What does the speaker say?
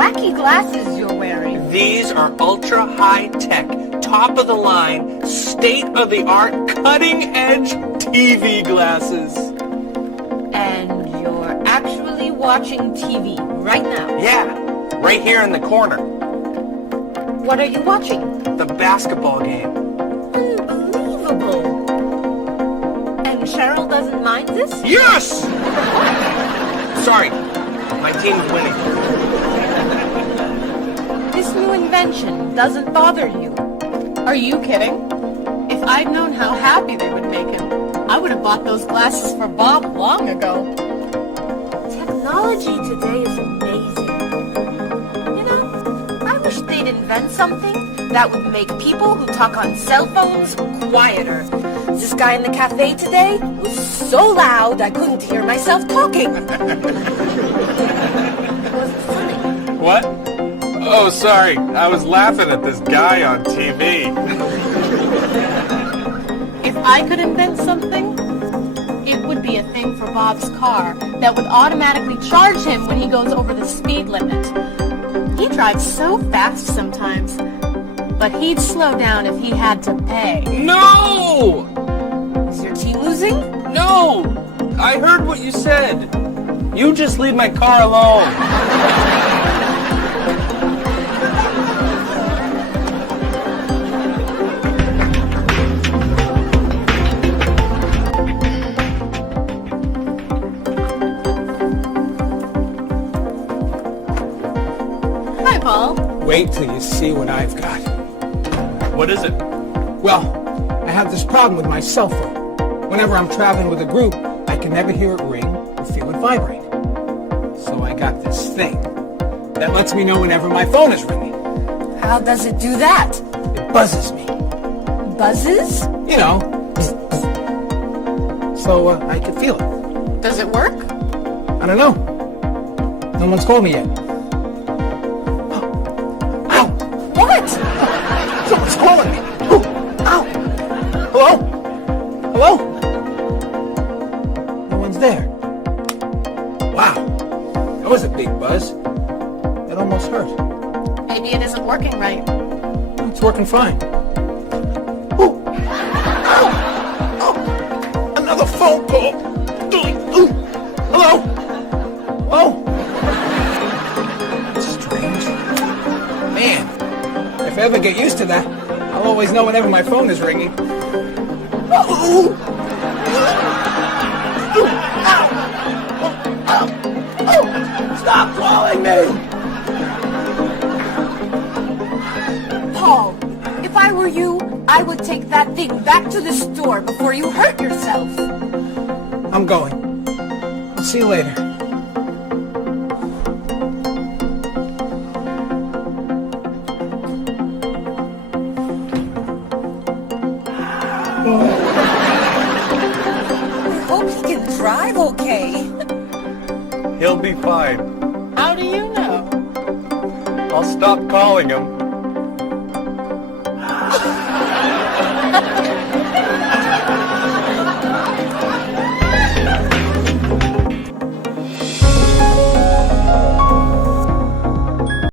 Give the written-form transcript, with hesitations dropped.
wacky glasses you're wearing? These are ultra high-tech, top-of-the-line, state-of-the-art, cutting-edge TV glasses. And you're actually watching TV right now? Yeah, right here in the corner. What are you watching? The basketball game. Unbelievable. And Cheryl doesn't mind this? Yes! Sorry, my team's winning. This new invention doesn't bother you. Are you kidding? If I'd known how happy they would make him, I would have bought those glasses for Bob long ago. Technology today is amazing. You know, I wish they'd invent something that would make people who talk on cell phones quieter. This guy in the cafe today was so loud I couldn't hear myself talking. It wasn't funny. What? Oh, sorry. I was laughing at this guy on TV. If I could invent something, it would be a thing for Bob's car that would automatically charge him when he goes over the speed limit. He drives so fast sometimes, but he'd slow down if he had to pay. No! Is your team losing? No! I heard what you said. You just leave my car alone. Hi, Paul. Wait till you see what I've got. What is it? Well, I have this problem with my cell phone. Whenever I'm traveling with a group, I can never hear it ring or feel it vibrate. So I got this thing that lets me know whenever my phone is ringing. How does it do that? It buzzes me. Buzzes? You know. So I can feel it. Does it work? I don't know. No one's called me yet. Ow! What? Someone's calling me. Ooh, ow! Hello? Hello? No one's there. Wow. That was a big buzz. It almost hurt. Maybe it isn't working right. It's working fine. Ooh. Ow! Oh! Another phone call. Ooh. Hello? Hello? Strange. Man, if I ever get used to that, I'll always know whenever my phone is ringing. Oh! Stop calling me! Paul, if I were you, I would take that thing back to the store before you hurt yourself. I'm going. I'll see you later. I hope he can drive okay. He'll be fine. How do you know? I'll stop calling him.